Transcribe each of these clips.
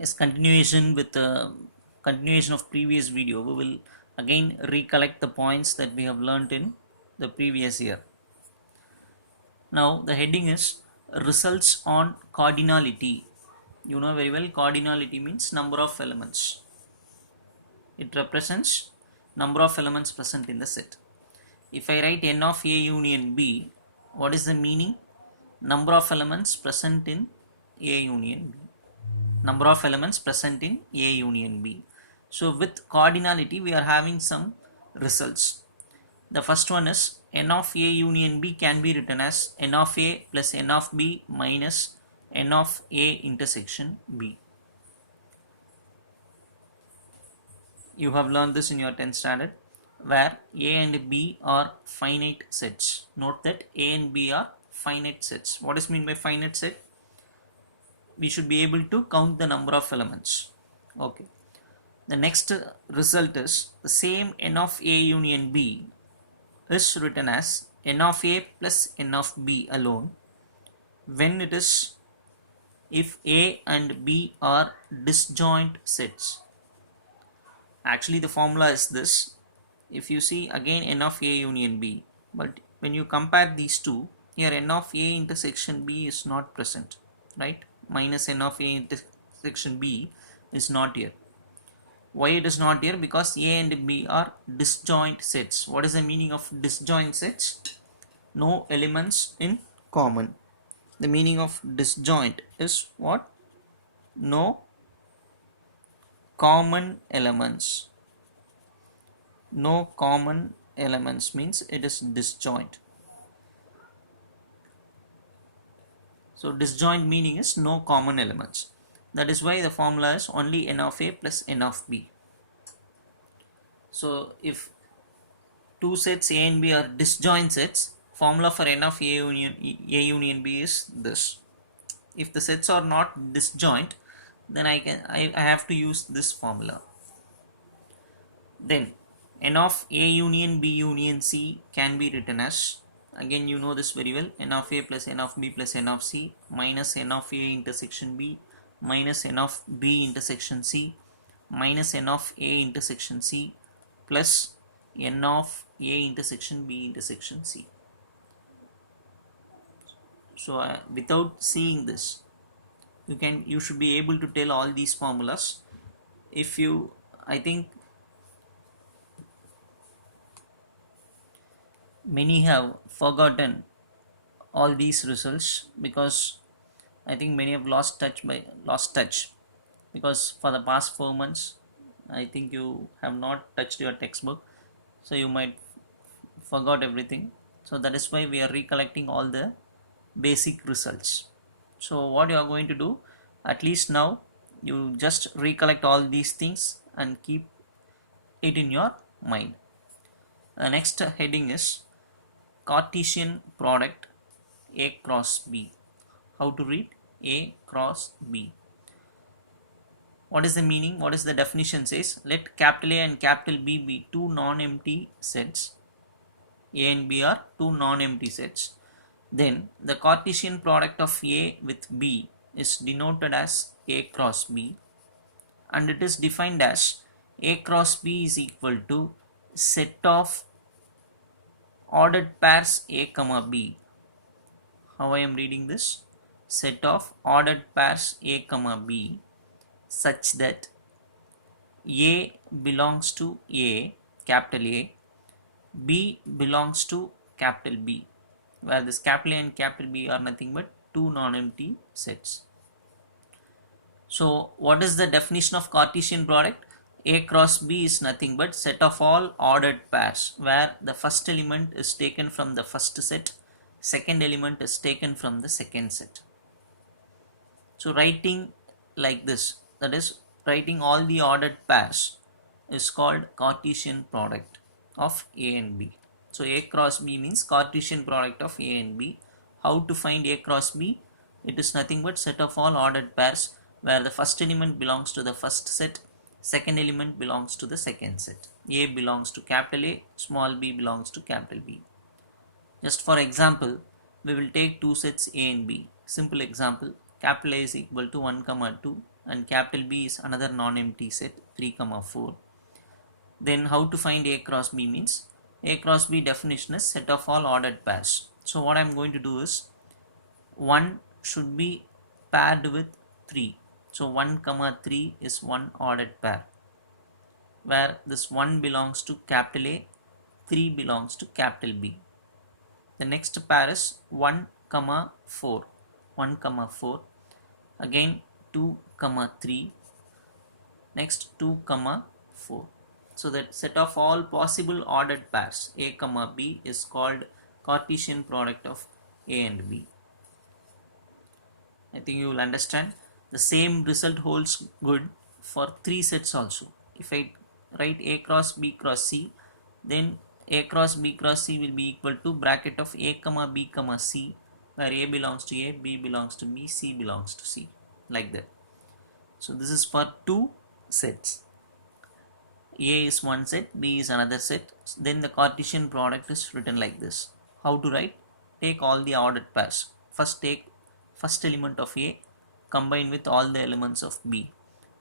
As continuation with the continuation of previous video, we will again recollect the points that we have learnt in the previous year. Now the heading is results on cardinality. You know very well, cardinality means number of elements. It represents number of elements present in the set. If I write n of A union B, what is the meaning? Number of elements present in A union B. Number of elements present in A union B. So with cardinality we are having some results. The first one is n of A union B can be written as n of A plus n of B minus n of A intersection B. You have learned this in your 10th standard, where A and B are finite sets. Note that A and B are finite sets. What is meant by finite set? We should be able to count the number of elements. Okay. The next result is the same n of A union B is written as n of A plus n of B alone when it is if A and B are disjoint sets. Actually the formula is this. If you see again n of A union B, but when you compare these two, here n of A intersection B is not present, right? Minus n of A intersection B is not here. Why it is not here? Because A and B are disjoint sets. What is the meaning of disjoint sets? No elements in common. The meaning of disjoint is what? No common elements. No common elements means it is disjoint. So disjoint meaning is no common elements. That is why the formula is only n of A plus n of B. So if two sets A and B are disjoint sets, formula for n of A union B is this. If the sets are not disjoint, then I have to use this formula. Then n of A union B union C can be written as, again you know this very well, n of A plus n of B plus n of C minus n of A intersection B minus n of B intersection C minus n of A intersection C plus n of A intersection B intersection C. So without seeing this, you should be able to tell all these formulas. If you, I think many have forgotten all these results because I think many have lost touch because for the past 4 months I think you have not touched your textbook, so you might forgot everything. So that is why we are recollecting all the basic results. So what you are going to do, at least now you just recollect all these things and keep it in your mind. The next heading is Cartesian product A cross B. How to read A cross B? What is the meaning? What is the definition says? Let capital A and capital B be two non-empty sets. A and B are two non-empty sets. Then the Cartesian product of A with B is denoted as A cross B, and it is defined as A cross B is equal to set of ordered pairs A comma B. How I am reading this? Set of ordered pairs A comma B such that A belongs to A, capital A, B belongs to capital B, where this capital A and capital B are nothing but two non-empty sets. So what is the definition of Cartesian product? A cross B is nothing but set of all ordered pairs where the first element is taken from the first set, second element is taken from the second set. So writing like this, that is writing all the ordered pairs, is called Cartesian product of A and B. So A cross B means Cartesian product of A and B. How to find A cross B? It is nothing but set of all ordered pairs where the first element belongs to the first set, second element belongs to the second set. A belongs to capital A, small b belongs to capital B. Just for example, we will take two sets A and B. Simple example, capital A is equal to 1, 2 and capital B is another non-empty set 3 comma 4. Then how to find A cross B means A cross B definition is set of all ordered pairs. So what I am going to do is 1 should be paired with 3. So 1 comma 3 is one ordered pair where this 1 belongs to capital A, 3 belongs to capital B. The next pair is 1 comma 4. 1 comma 4. Again 2 comma 3. Next 2 comma 4. So that set of all possible ordered pairs A comma B is called Cartesian product of A and B. I think you will understand. The same result holds good for 3 sets also. If I write A cross B cross C, then A cross B cross C will be equal to bracket of A comma B comma C, where A belongs to A, B belongs to B, C belongs to C, like that. So this is for 2 sets. A is one set, B is another set. Then the Cartesian product is written like this. How to write? Take all the ordered pairs. First take first element of A, combine with all the elements of B.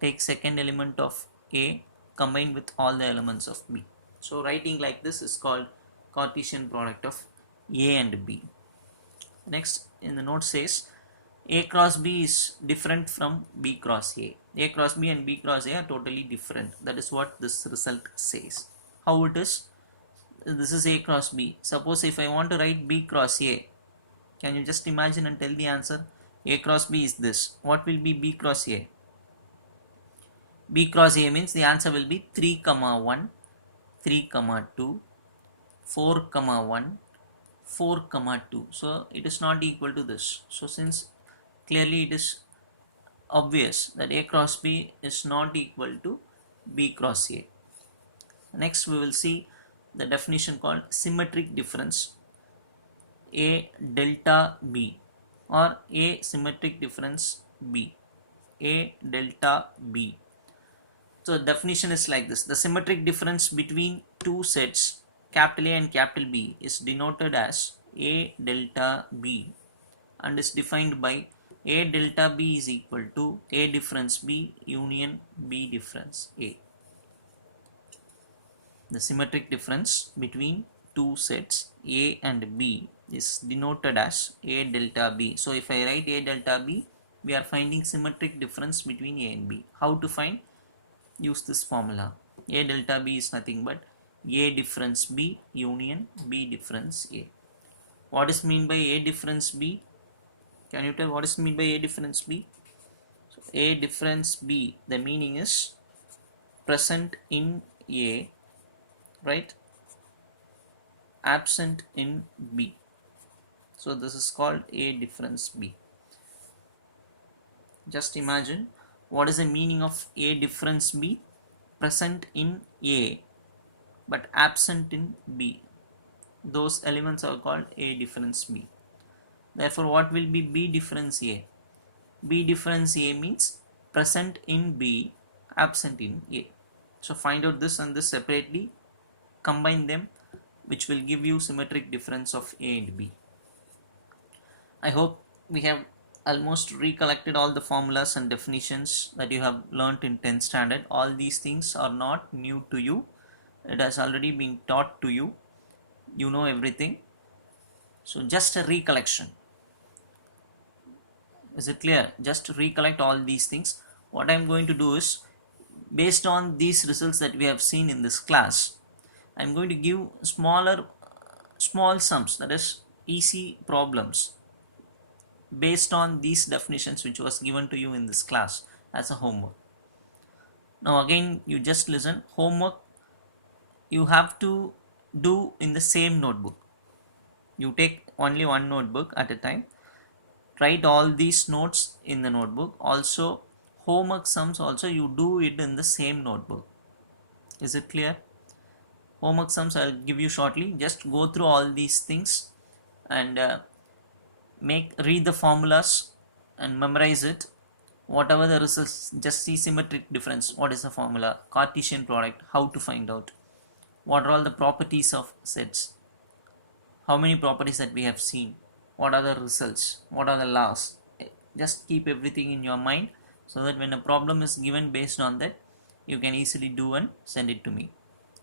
Take second element of A, combine with all the elements of B. So writing like this is called Cartesian product of A and B. Next in the note says A cross B is different from B cross A. A cross B and B cross A are totally different. That is what this result says. How it is? This is A cross B. Suppose if I want to write B cross A, can you just imagine and tell the answer? A cross B is this. What will be B cross A? B cross A means the answer will be 3 comma 1, 3 comma 2, 4 comma 1, 4 comma 2. So it is not equal to this. So since clearly it is obvious that A cross B is not equal to B cross A. Next we will see the definition called symmetric difference A delta B or A symmetric difference B. A delta B. So the definition is like this. The symmetric difference between two sets capital A and capital B is denoted as A delta B and is defined by A delta B is equal to A difference B union B difference A. The symmetric difference between two sets A and B is denoted as A delta B. So if I write A delta B, we are finding symmetric difference between A and B. How to find? Use this formula. A delta B is nothing but A difference B union B difference A. What is mean by A difference B? Can you tell what is mean by A difference B? So A difference B, the meaning is present in A, right, absent in B. So this is called A difference B. Just imagine what is the meaning of A difference B? Present in A but absent in B. Those elements are called A difference B. Therefore what will be B difference A? B difference A means present in B, absent in A. So find out this and this separately, combine them, which will give you symmetric difference of A and B. I hope we have almost recollected all the formulas and definitions that you have learnt in 10th standard. All these things are not new to you. It has already been taught to you. You know everything. So just a recollection. Is it clear? Just recollect all these things. What I am going to do is, based on these results that we have seen in this class, I am going to give small sums, that is easy problems based on these definitions which was given to you in this class as a homework. Now again you just listen. Homework you have to do in the same notebook. You take only one notebook at a time. Write all these notes in the notebook. Also homework sums also you do it in the same notebook. Is it clear? Homework sums I'll give you shortly. Just go through all these things and read the formulas and memorize it. Whatever the results, just see symmetric difference. What is the formula? Cartesian product. How to find out? What are all the properties of sets? How many properties that we have seen? What are the results? What are the laws? Just keep everything in your mind so that when a problem is given based on that, you can easily do and send it to me,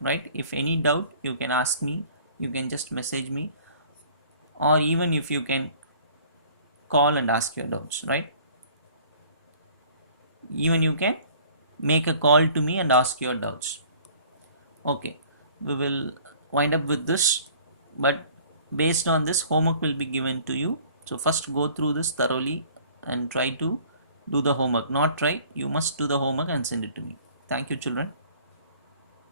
right? If any doubt, you can ask me, you can just message me, or even if you can call and ask your doubts, right? Even you can make a call to me and ask your doubts. Okay, we will wind up with this, but based on this, homework will be given to you. So first go through this thoroughly and try to do the homework. Not try, you must do the homework and send it to me. Thank you, children.